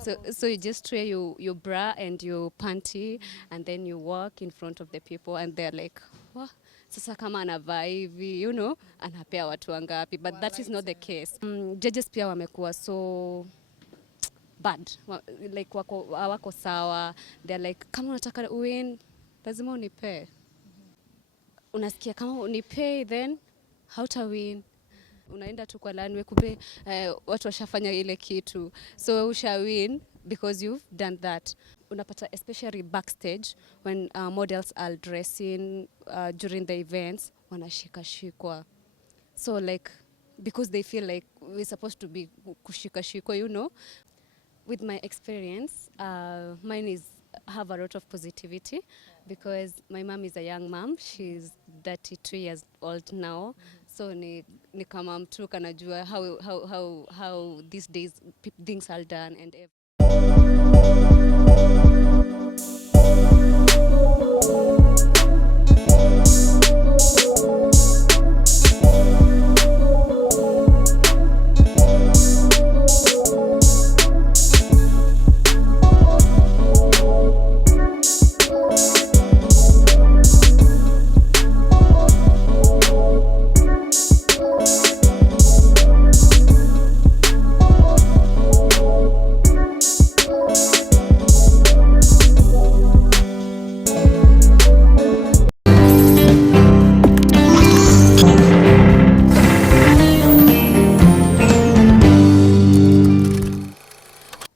So you just wear your bra and your panty and then you walk in front of the people and they're like, "Wah, sasa kama anavaa hivi, anapea watu wangapi?" But that is not the case. Judges pia wamekuwa so bad. Like wako sawa. They're like, kama unataka win, lazima unipe. Unasikia kama unipei then hauta win. Unaenda tu kwa lanwe kumbe watu washafanya ile kitu, so usha win because you've done that. Unapata especially backstage when models are dressing during the events, wanashikashikwa, so like because they feel like we're supposed to be kushikashikwa. With my experience, mine is have a lot of positivity because my mom is a young mom. She's 32 years old now. So ni kama mtu kanajua how these days things are done and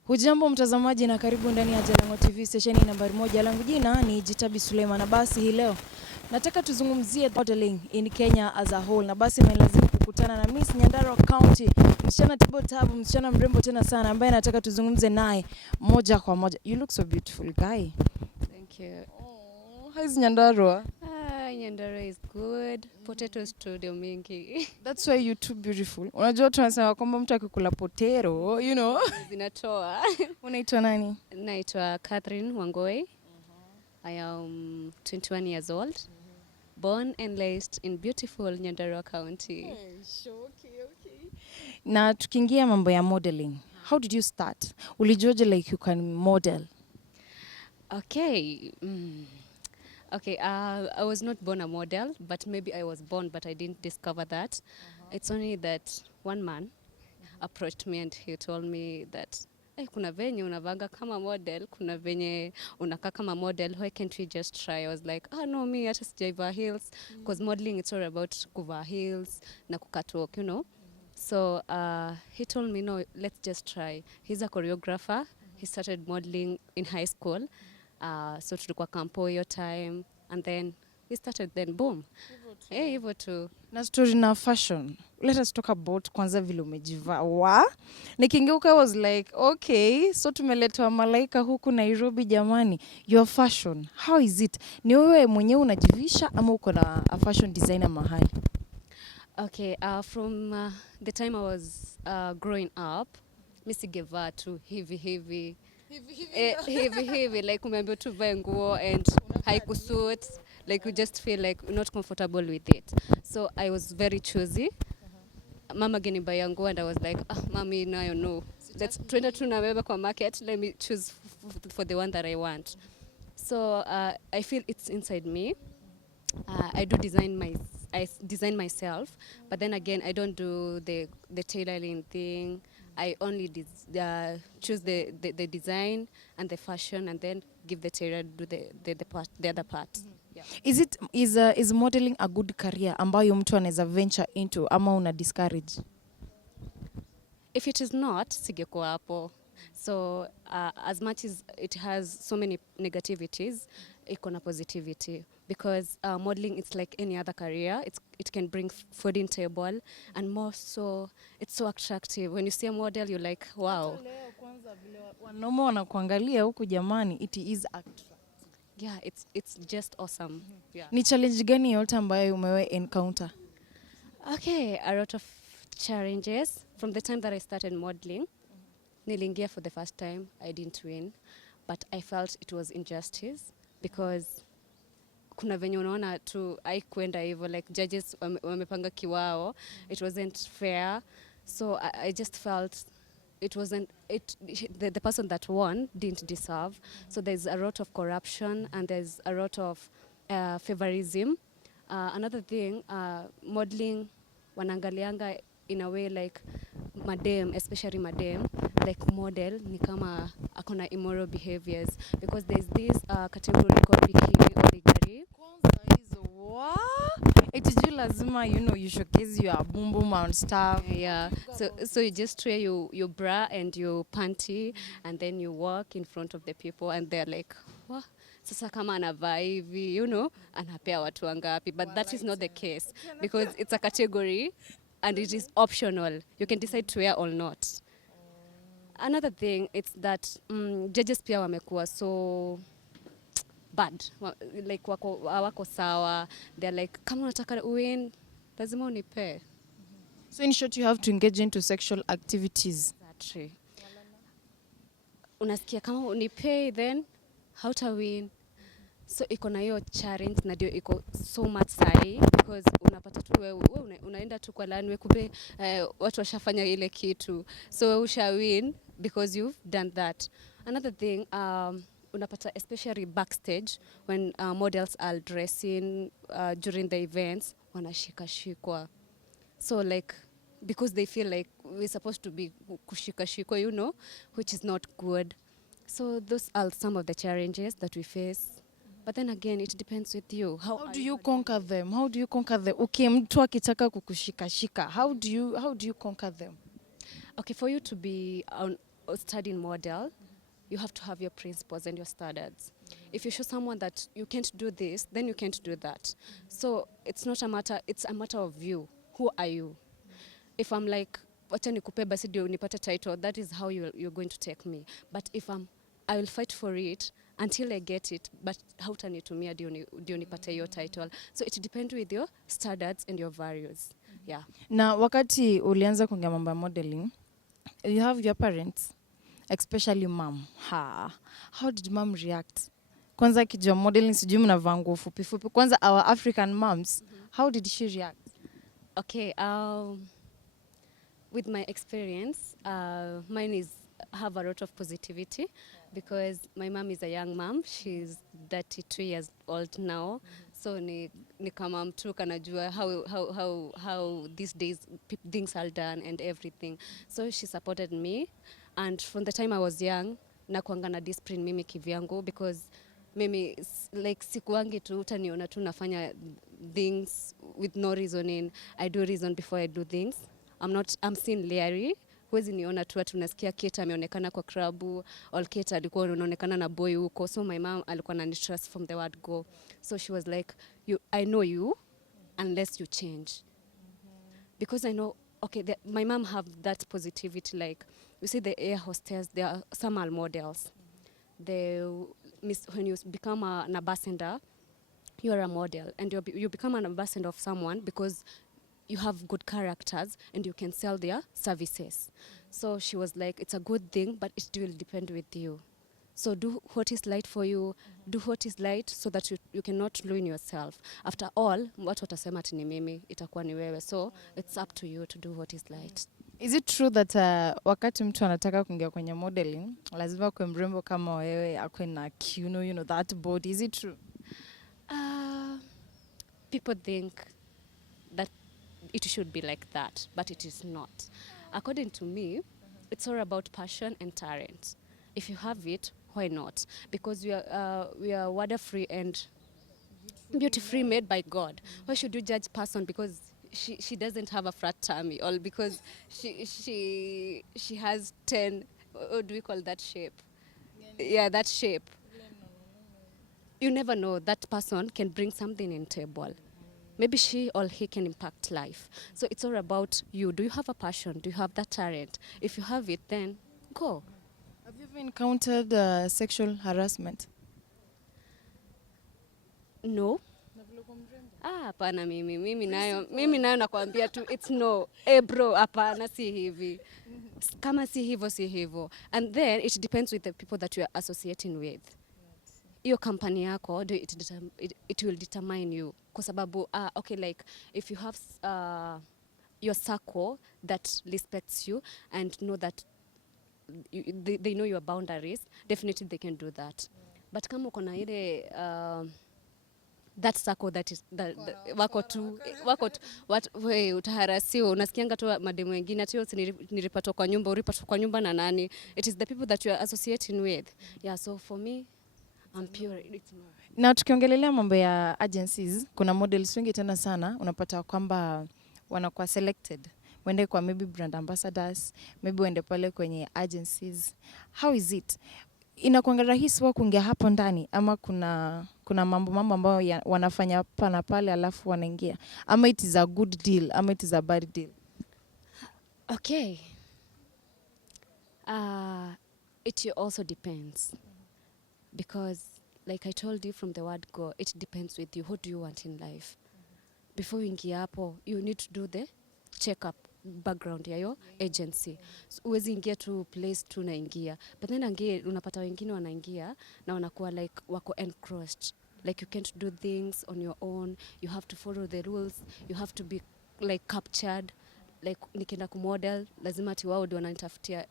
Hujambo mtazamaji na karibu ndani ya Jalango TV station nambari 1. Langu jina ni Jitabi Suleiman, na basi hii leo nataka tuzungumzie modeling in Kenya as a whole. Na basi nimelazimu kukutana na Miss Nyandarua County, msichana tabu, msichana mrembo tena sana ambaye nataka tuzungumze naye moja kwa moja. You look so beautiful, guy. Thank you. Oh, how's Nyandarua? Nyandarua is good. Potato studio mingi. That's why you're too beautiful. Unajua tunasema kwamba mtu akikula potero, zinatoa. Unaitwa nani? Naitwa Catherine Wangoi. I am 21 years old. Born and raised in beautiful Nyandarua County. Okay. Na tukiingia mambo ya modeling, how did you start? Ulijuaje like you can model? Okay. Okay, I was not born a model, but maybe I was born, but I didn't discover that. It's only that one man approached me and he told me that, hey, kuna venye unavanga kama model, kuna venye unakaa kama model, why can't we just try? I was like, no, me, hata sijaivaa heels, because modeling, it's all about kuvaa heels na kukatwalk. So he told me, no, let's just try. He's a choreographer. He started modeling in high school. So tulikuwa kampo hiyo time and then we started, then boom. Hivyo tu. Na story na fashion. Let us talk about kwanza vile umejivaa. Nikingeuka I was like, okay, so tumeletwa malaika huku Nairobi jamani. Your fashion, how is it? Ni wewe mwenyewe unajivisha ama uko na a fashion designer mahali? Okay, from the time I was growing up, misigevaa tu heavy like umeambiwa tu vae nguo and haikusuit, like you just feel like you're not comfortable with it. So I was very choosy. Mama genibuy nguo and I was like, mommy, now you know, let's twende tu na beba kwa market, let me choose for the one that I want. So I feel it's inside me. I design myself, but then again I don't do the tailoring thing. I only choose the design and the fashion and then give the tailor do the other part. Yeah. Is modeling a good career ambayo mtu anaweza venture into ama una discourage? If it is not, singekuwa hapo. So as much as it has so many negativities, iko na positivity, because modeling, it's like any other career. It can bring food in table, and more so it's so attractive. When you see a model, you're like, wow. Wanaume wanakuangalia huku jamani, it is attractive. Yeah, it's just awesome. Yeah. Ni challenge gani yote ambayo umewe encounter? Okay, a lot of challenges. From the time that I started modeling, nilingia for the first time, I didn't win, but I felt it was injustice because kuna venye unaona tu haikuenda hivyo, like judges wamepanga kiwao, it wasn't fair. So I just felt it wasn't it the person that won didn't deserve. So there's a lot of corruption and there's a lot of favorism. Another thing, modeling wanangalianga in a way like madam, especially madam, like model ni kama akona immoral behaviors, because there's this category called bikini or bigari. Kwanza hizo eti juu lazima you showcase your boom boom and stuff. Yeah, so you just wear your bra and your panty, and then you walk in front of the people and they're like, wah, sasa kama anavaa hivi, anapea watu wangapi, but that is not the case because it's a category and it is optional. You can decide to wear or not. Another thing, it's that judges pia wamekuwa so bad, like wako sawa. They're like, kama unataka win lazima unipe. So in short, you have to engage into sexual activities. Exactly. Unasikia kama unipay then hauta win. So iko na hiyo challenge na ndio iko so much sahi, because unapata tu wewe unaenda tu kwa lani kumbe watu washafanya ile kitu, so wewe usha win because you've done that. Another thing, unapata especially backstage when models are dressing during the events, wanashikashikwa. So like, because they feel like we're supposed to be kushikashikwa, which is not good. So those are some of the challenges that we face. But then again, it depends with you. How do you conquer them? How do you conquer them? Okay, mtu akitaka kukushikashika. How do you conquer them? Okay, for you to be a studying model, you have to have your principles and your standards. If you show someone that you can't do this, then you can't do that. So it's not a matter, it's a matter of you. Who are you? If I'm like, wacha nikupe basi ndio nipate title, that is how you're going to take me. But if I will fight for it until I get it, but hautanitumia ndio nipate hiyo title. So it depends with your standards and your values. Yeah. Na wakati ulianza kuingia mambo ya modeling, you have your parents, especially mom. How did mom react? Kwanza akijua modeling, sijui mnavaa nguo fupi fupi. Kwanza our African moms, how did she react? Okay, with my experience, mine have a lot of positivity, because my mom is a young mom. She's 32 years old now. So ni kama mtu kanajua how these days things are done and everything. So she supported me, and from the time I was young nakuanga na discipline mimi kivyangu, because mimi like sikuangi tu utaniona tu nafanya things with no reasoning. I do reason before I do things. I'm seen Larry. Huwezi niona tu ati unasikia Kate ameonekana kwa klabu, or Kate alikuwa unaonekana na boy huko. So my mom alikuwa ananitrust from the word go. So she was like, I know you unless you change. Because I know, okay, my mom have that positivity. Like, you see the air hostess, there are some are models. When you become an ambassador, you are a model, and you become an ambassador of someone because you have good characters and you can sell their services. So she was like, it's a good thing, but it will depend with you. So do what is right for you, do what is right, so that you cannot ruin yourself. After all, watu watasema ati ni mimi, itakuwa ni wewe. So it's up to you to do what is right. Is it true that wakati mtu anataka kuingia kwenye modeling, lazima kuwe mrembo kama wewe, akwe na kiuno, that body? Is it true? People think that it should be like that, but it is not. According to me, it's all about passion and talent. If you have it, why not? Because we are water-free and beauty-free made by God. Why should you judge person because she doesn't have a flat tummy, or because she has 10, what do we call that shape? Yeah, that shape. You never know, that person can bring something in table. Maybe she or he can impact life. So it's all about you. Do you have a passion? Do you have that talent? If you have it, then go. Have you ever encountered sexual harassment? No. Hapana, mimi nayo nakwambia tu, it's no. Bro, hapana, si hivi. Kama si hivo, si hivo. And then it depends with the people that you are associating with. Your company yako, it will determine you. Kwa sababu, okay, like if you have your circle that respects you and know that they know your boundaries, definitely they can do that. But kama uko na ile that circle that is we utaharasiwa, unasikianga tu mademu wengine ati nilipatwa kwa nyumba, ulipatwa kwa nyumba na nani? It is the people that you are associating with. Yeah, so for me I'm pure. It's no. Na tukiongelelea mambo ya agencies, kuna models wengi tena sana unapata kwamba wanakuwa selected. Wende kwa maybe brand ambassadors, maybe wende pale kwenye agencies. How is it? Inakuanga rahisi wao kuingia hapo ndani ama kuna mambo ambayo wanafanya hapa na pale alafu wanaingia, ama it is a good deal ama it is a bad deal? Okay. It also depends. Because like I told you from the word go, it depends with you. What do you want in life? Before you ingia hapo, you need to do the check-up background ya your agency. So, uwezi ingia tu place tu naingia. But then again, unapata wengine wanaingia na wanakuwa like wako encroached. Like you can't do things on your own. You have to follow the rules. You have to be like captured. Like nikienda kumodel, lazima ati wao ndio wananitafutia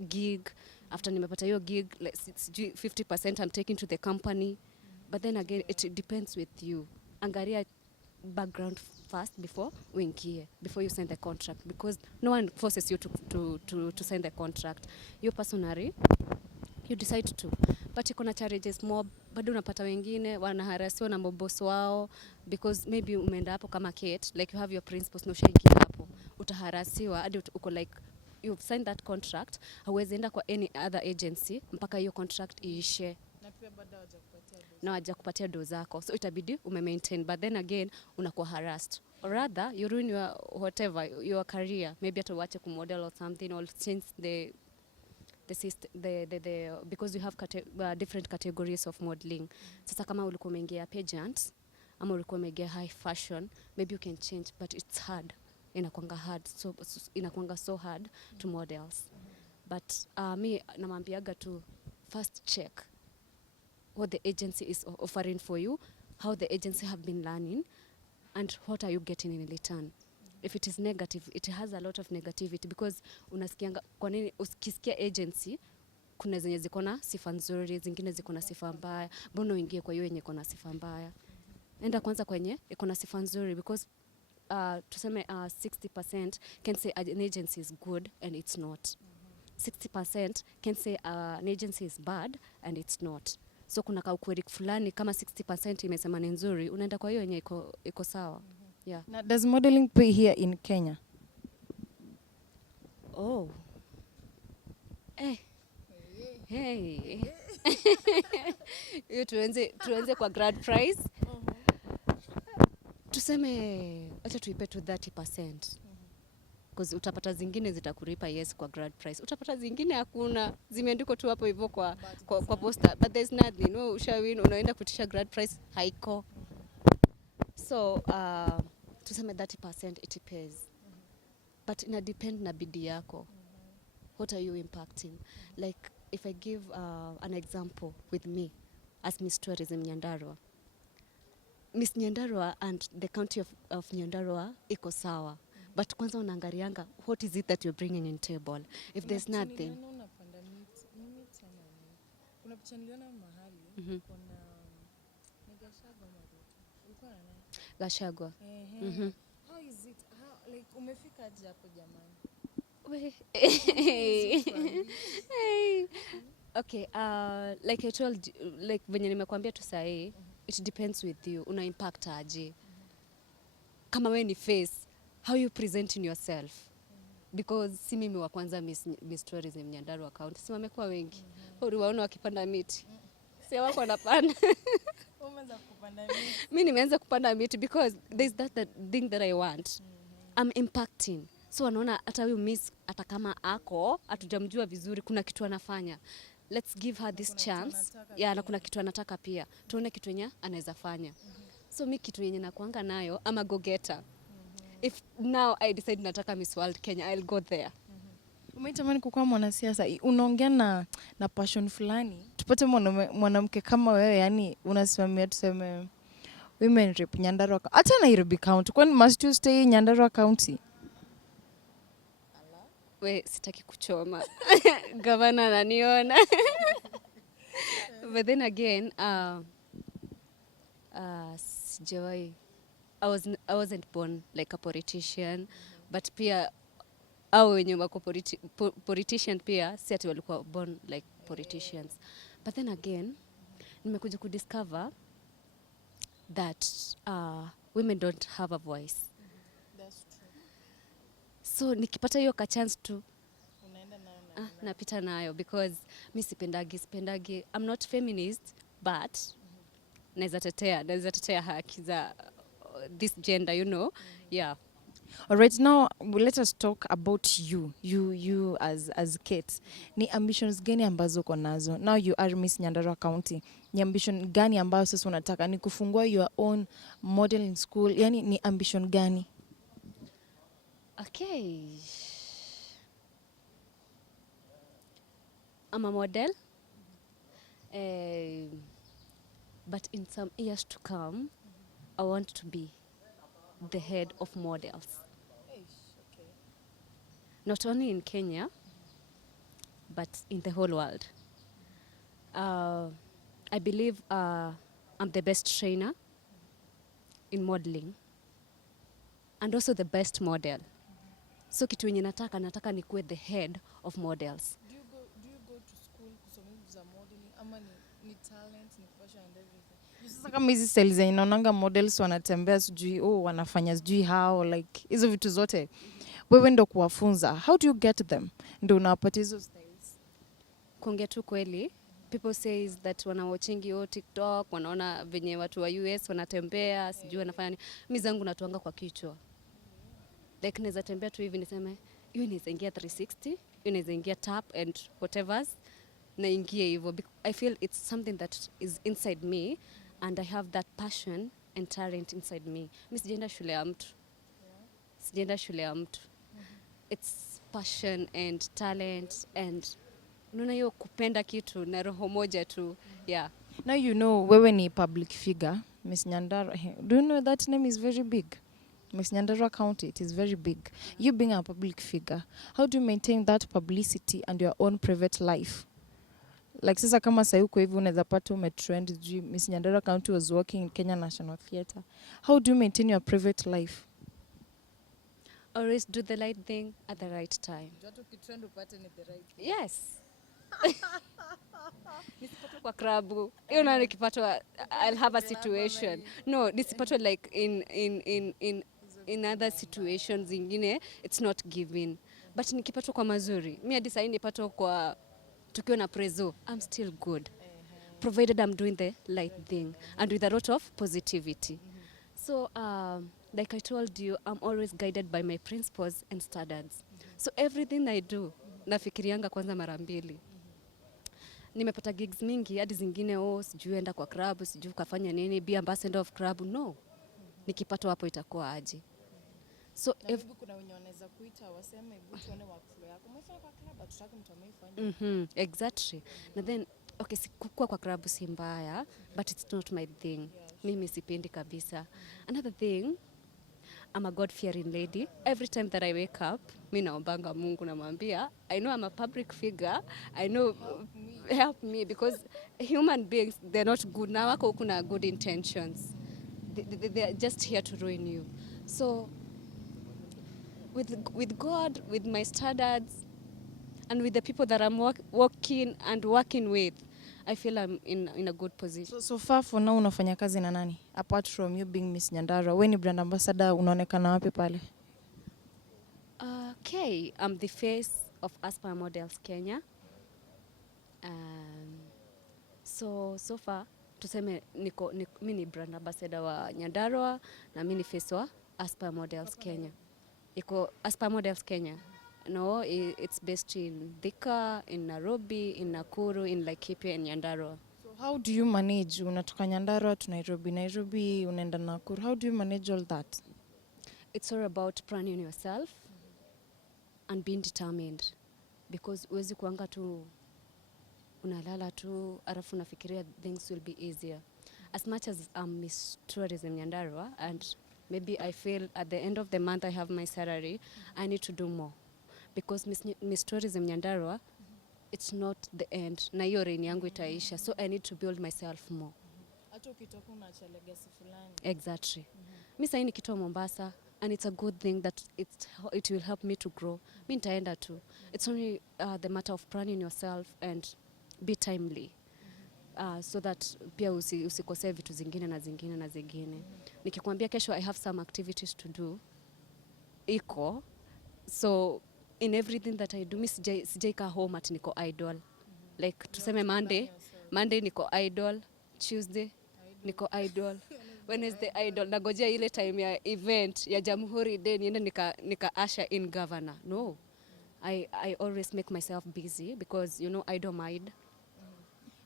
gig. After nimepata hiyo gig, like 50% I'm taking to the company. But then again, it depends with you. Angalia background first before uingie, before you sign the contract, because no one forces you to sign the contract. You personally, you decide to. But kuna challenges mob, bado unapata wengine wanaharasiwa na maboss wao, because maybe umeenda hapo kama Kate, like you have your principles, no shaingia hapo, utaharasiwa hadi uko like you've signed that contract, hauwezi enda kwa any other agency mpaka hiyo contract iishe. Na pia bado hawajakupatia doza. Na hawajakupatia doza zako, so itabidi maintain, but then again unakuwa harassed, or rather you ruin your whatever your career, maybe hata uache kumodel or something, or change the system, because you have different categories of modeling. Sasa kama ulikuwa umeingia pageant ama ulikuwa umeingia high fashion, maybe you can change, but it's hard. Inakuanga hard, so inakuanga so hard to models. But me namwambiaga tu first check what the agency is offering for you, how the agency have been learning, and what are you getting in return. If it is negative, it has a lot of negativity, because unasikianga kwa nini ukisikia agency kuna zenye ziko na sifa nzuri, zingine ziko na sifa mbaya. Mbona uingie kwa hiyo yenye iko na sifa mbaya? Enda kwanza kwenye iko na sifa nzuri, because tuseme 60% can say an agency is good and it's not. 60% can say an agency is bad and it's not. So kuna kaukweli fulani kama 60% imesema ni nzuri, unaenda kwa hiyo yenye iko sawa. Yeah. Now, does modeling pay here in Kenya? Oh. Hey. Hiyo tuanze kwa grad price. Tuseme acha tuipe tu 30%. Because utapata zingine zitakulipa yes kwa grad price. Utapata zingine hakuna, zimeandikwa tu hapo hivyo kwa poster, but there's nothing. No, ushawin unaenda kutisha grad price haiko. So tuseme 30% it pays. But ina depend na bidii yako. What are you impacting? Like if I give an example with me as Miss Tourism Nyandarua. Miss Nyandarua and the county of Nyandarua iko sawa. But kwanza unaangalianga what is it that you're bringing in table. If there's nothing. Kuna picha niliona mahali, kuna Gashagwa marutu. Ulikuwa na nani? Gashagwa. How is it? How, like umefika aje hapo jamani? Okay, like I told you, like venye nimekuambia tu sahi, it depends with you. Una impact aje. Kama we ni face, how you presenting yourself. Because si mimi wa kwanza Miss Tourism Nyandarua account. Si wamekuwa wengi. Uliwaona wakipanda miti. Si wako wanapanda. Umeanza kupanda miti. Mimi nimeanza kupanda miti because there's that thing that I want. I'm impacting. So wanaona hata huyu miss hata kama ako hatujamjua vizuri, kuna kitu anafanya. Let's give her this chance. Yeah, na kuna kitu anataka pia. Tuone kitu yenye anaweza fanya. So mimi kitu yenye nakuanga nayo, I'm a go-getter. If now I decide nataka Miss World Kenya, I'll go there. Umeitamani kukuwa mwanasiasa, unaongea na passion fulani. Tupate mwanamke kama wewe, yani unasimamia tuseme women rep Nyandarua. Hata Nairobi County. Kwani must you stay in Nyandarua County? We sitaki kuchoma. Gavana ananiona. But then again, sijawahi I wasn't born like a politician, but pia au wenye wako politician pia si ati walikuwa born like politicians. But then again, nimekuja kudiscover that women don't have a voice. That's true. So nikipata hiyo ka chance tu Unaenda nayo napita nayo because mi sipendagi I'm not feminist but naweza tetea haki za this gender, you know. Yeah. All right, now let us talk about you as Kate. Ni ambitions gani ambazo uko nazo? Now you are Miss Nyandarua County. Ni ambition gani ambayo sasa unataka? Ni kufungua your own modeling school? Yani ni ambition gani? Okay. I'm a model. But in some years to come, I want to be the head of models. Not only in Kenya, but in the whole world. I believe I'm the best trainer in modeling and also the best model. So kitu yenye nataka nikuwe the head of models. Do you go to school kusomea modeling ama ni talent, ni passion and everything? Sasa kama hizi style zenye naonanga models wanatembea sijui wanafanya sijui how like hizo vitu zote. Wewe ndo kuwafunza. How do you get them? Ndo unawapatia hizo styles. Kuongea tu kweli, people says that wanawatchingi TikTok, wanaona venye watu wa US wanatembea, sijui wanafanya nini. Mimi zangu natuanga kwa kichwa. Like naweza tembea tu hivi niseme, hiyo inaweza ingia 360, hiyo inaweza ingia tap and whatever's na ingie hivyo. I feel it's something that is inside me and I have that passion and talent inside me. Mimi sijaenda shule ya mtu. Sijaenda shule ya mtu. It's passion and talent and unaona hiyo kupenda kitu na roho moja tu. Yeah. Now you know wewe ni public figure, Miss Nyandarua. Do you know that name is very big? Miss Nyandarua County, it is very big. You being a public figure, how do you maintain that publicity and your own private life? Like sasa kama sasa uko hivi unaweza pata umetrend juu Miss Nyandarua County was working in Kenya National Theatre. How do you maintain your private life? Always do the right thing at the right time. Yes. Nisipatwe kwa krabu. Hiyo na nikipatwa I'll have a situation. No, nisipatwe like in other situations zingine it's not given. But nikipatwa kwa mazuri. Mimi hadi sasa nipatwa kwa tukiwa na prezo, I'm still good. Provided I'm doing the right thing and with a lot of positivity. So like I told you, I'm always guided by my principles and standards. So everything I do, nafikirianga kwanza mara mbili. Nimepata gigs mingi, hadi zingine sijui enda kwa club, sijui kafanya nini, be ambassador of club, no. Nikipata hapo itakuwa aje. So kuna wenye wanaweza kuita waseme hebu tuone workflow yako. Umefanya kwa club tutaki mtu ameifanya. Exactly. Na then okay, sikukua kwa club si mbaya, but it's not my thing. Mimi sipendi kabisa. Another thing, I'm a God-fearing lady. Every time that I wake up, mimi naombanga Mungu namwambia, I know I'm a public figure. I know help me because human beings, they're not good. Na wako kuna good intentions. They're just here to ruin you. So with God, with my standards, and with the people that I'm working with, I feel I'm in a good position. So far for now unafanya kazi na nani? Apart from you being Miss Nyandarua, wewe ni brand ambassador, unaonekana wapi pale? Okay, I'm the face of Aspire Models Kenya. So far tuseme mimi ni brand ambassador wa Nyandarua na mimi ni face wa Aspire Models Kenya. Iko Aspire Models Kenya. No, it's based in Thika, in Nairobi, in Nakuru, in Laikipia, and Nyandarua. So how do you manage? Unatoka Nyandarua to Nairobi, unaenda Nakuru. How do you manage all that? It's all about planning yourself and being determined. Because uwezi kuanga tu unalala tu alafu unafikiria things will be easier. As much as I'm Miss Tourism Nyandarua and maybe I feel at the end of the month I have my salary, I need to do more. because Miss Tourism Nyandarua, it's not the end. Na hiyo reign yangu itaisha. So I need to build myself more. Hata ukitoka unaacha legacy fulani. Exactly. Mi sasa nikitoa Mombasa, and it's a good thing that it will help me to grow. Mi nitaenda tu. It's only the matter of planning yourself and be timely. So that pia usikosee vitu zingine na zingine na zingine. Nikikwambia kesho I have some activities to do, iko. So in everything that I do, mi sijaika home at niko idle. Like tuseme Monday niko idle, Tuesday niko idle, Wednesday idle. Nagojea ile time ya event ya Jamhuri Day niende nika usher in governor. No. I always make myself busy because I don't mind.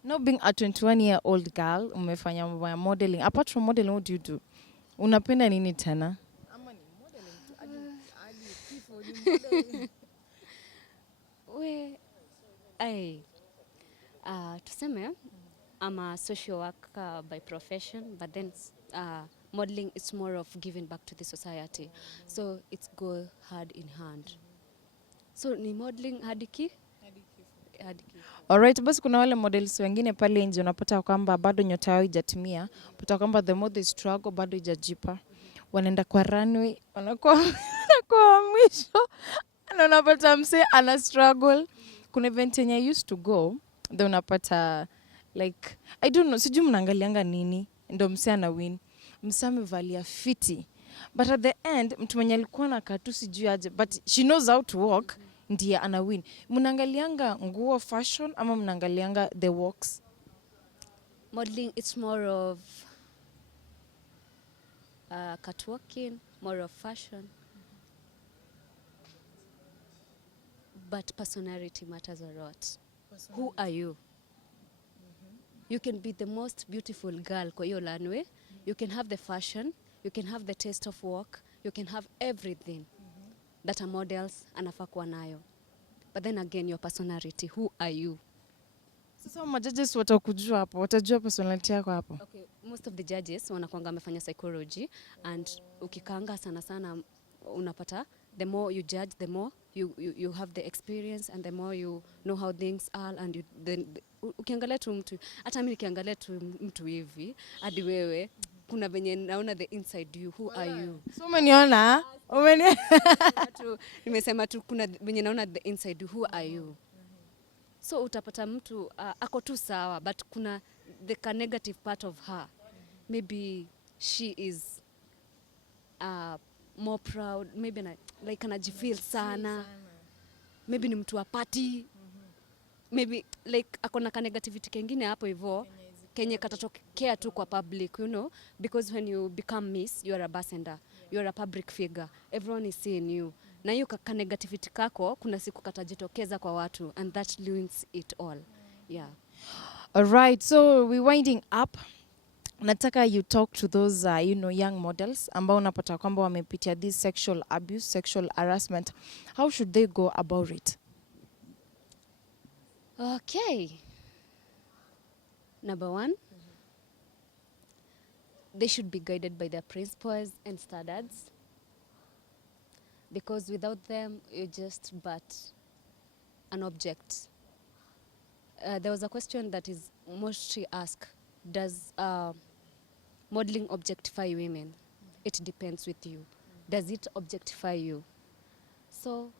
Now being a 21-year-old girl, umefanya mambo ya modeling. Apart from modeling, what do you do? Unapenda nini tena? Ama ni modeling tu hadi kifo ni modeling. Tuseme I'm a social worker by profession, but then modeling is more of giving back to the society. So it's go hand in hand. So ni modeling hadi kifo. Alright, basi kuna wale models wengine pale nje unapata kwamba bado nyota yao haijatimia. Unapata kwamba the more they struggle bado haijajipa. Wanaenda kwa runway, wanakuwa mwisho. Na unapata mse ana struggle. Kuna event yenye I used to go, then unapata like I don't know, sijui mnaangalianga nini ndio mse ana win. Mse amevalia fiti. But at the end mtu mwenye alikuwa na katu sijui aje, but she knows how to walk. Ndiye ana win. Mnaangalianga nguo fashion ama mnaangalianga the walks? Modeling, it's more of catwalking, more of fashion. But personality matters a lot. Who are you? You can be the most beautiful girl kwa hiyo runway. You can have the fashion, you can have the taste of walk, you can have everything that a models anafaa kuwa nayo. But then again, your personality, who are you? Sasa majudges watakujua hapo, watajua personality yako hapo. Okay, most of the judges wanakuanga wamefanya psychology, and ukikaanga sana unapata the more you judge, the more you have the experience, and the more you know how things are, and ukiangalia tu mtu, hata mimi nikiangalia tu mtu hivi hadi wewe kuna venye naona the inside you, who are you? So umeniona? Nimesema tu kuna venye naona the inside you, who are you? So utapata mtu ako tu sawa, but kuna the negative part of her. Maybe she is more proud, maybe like anajifeel sana. Maybe ni mtu wa party. Maybe like akona ka negativity kengine hapo hivyo kenye katatokea tu kwa public, because when you become miss, you are a ambassador, you are a public figure, everyone is seeing you. Na hiyo ka negativity kako kuna siku katajitokeza kwa watu, and that ruins it all. Yeah. All right, so we're winding up. Nataka you talk to those young models ambao unapata kwamba wamepitia this sexual abuse, sexual harassment. How should they go about it? Okay. Number one, they should be guided by their principals and standards, because without them, you're just but an object. There was a question that is mostly asked, does modeling objectify women? It depends with you. Does it objectify you? So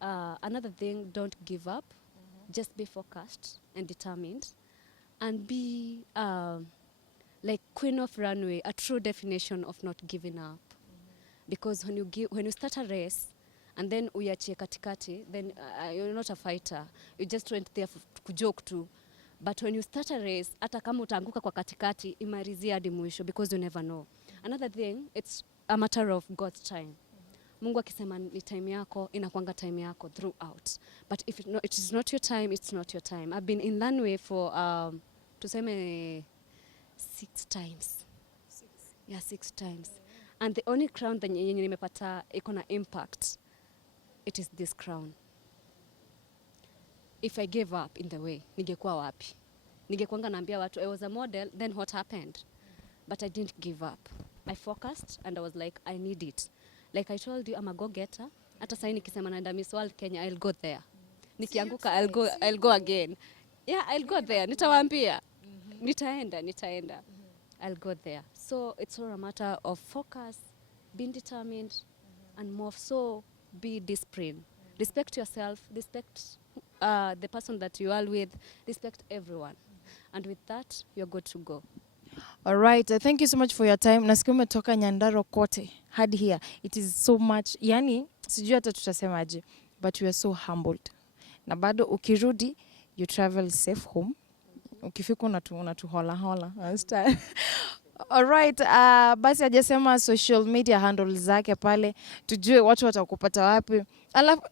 another thing, don't give up. Just be focused and determined, and be like queen of runway, a true definition of not giving up. Because when you start a race and then uyache katikati, then you're not a fighter. You just went there to joke too. But when you start a race, hata kama utaanguka kwa katikati, imalizia hadi mwisho, because you never know. Another thing, it's a matter of God's time. Mungu akisema ni time yako, inakuanga time yako throughout. But if it is not your time, it's not your time. I've been in runway for tuseme 6 times. 6 times. And the only crown that yenye nimepata iko na impact, it is this crown. If I gave up in the way, ningekuwa wapi? Ningekuanga naambia watu I was a model, then what happened? But I didn't give up. I focused and I was like, I need it. Like I told you, I'm a go-getter. Hata sasa nikisema naenda Miss World Kenya, I'll go there. Nikianguka I'll go again. Yeah, I'll go there. Nitawaambia. Nitaenda. I'll go there. So it's all a matter of focus, being determined, and more so be disciplined. Respect yourself, respect the person that you are with, respect everyone. And with that, you're good to go. All right, thank you so much for your time. Nasikia umetoka Nyandarua kote hadi here. It is so much. Yani, sijui hata tutasemaje, but we are so humbled. Na bado ukirudi, you travel safe home. Ukifika unatuhola. Understand? All right, basi hajasema social media handles zake pale. Tujue watu watakupata wapi. Alafu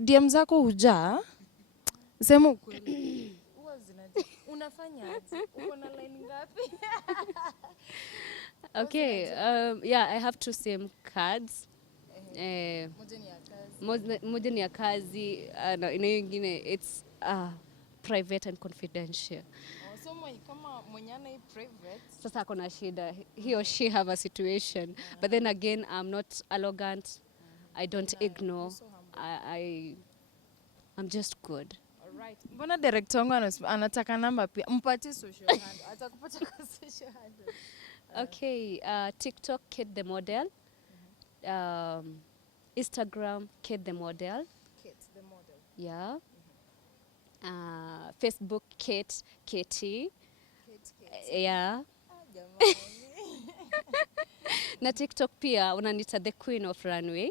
DM zako hujaa? Sema ukweli. Unafanya aje? Uko na line ngapi? Okay, yeah, I have 2 SIM cards. Moja ni ya kazi, na nyingine it's private and confidential. So kama mwenye ana private sasa ako na shida, he or she have a situation, but then again I'm not arrogant. I don't ignore. I'm just good. Alright. Mbona director wangu anataka namba pia? Mpatie social handle. Atakupata kwa social handle. Okay, TikTok Kate the Model. Instagram Kate the Model. Kate the Model. Yeah. Facebook Kate KT. Yeah. Na TikTok pia unanita the Queen of Runway.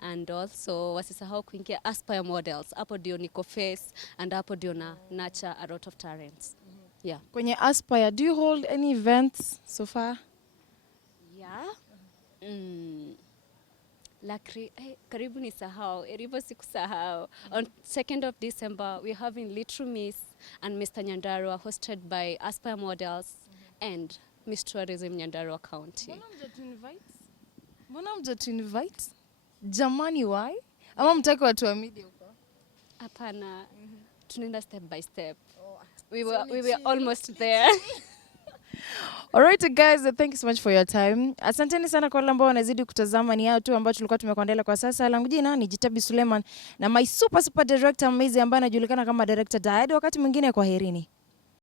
And also wasisahau kuingia Aspire Models. Hapo ndio niko face and hapo ndio na nurture a lot of talents. Yeah. Kwenye Aspire, do you hold any events so far? Yeah. Karibu nisahau, eribo sikusahau. On 2nd of December, we're having Little Miss and Mr. Nyandarua hosted by Aspire Models and Miss Tourism Nyandarua County. Mbona mjatu invite? Jamani, why? Ama mtaki watu wa media huko? Hapana. Tunaenda step by step. We were almost there. All right guys, thank you so much for your time. Asanteni sana kwa wale ambao wanazidi kutazama. Ni hao tu ambao tulikuwa tumekuandalia kwa sasa. Langu jina ni Jitabi Suleiman na my super director amazing ambaye anajulikana kama director Dad. Wakati mwingine, kwaherini.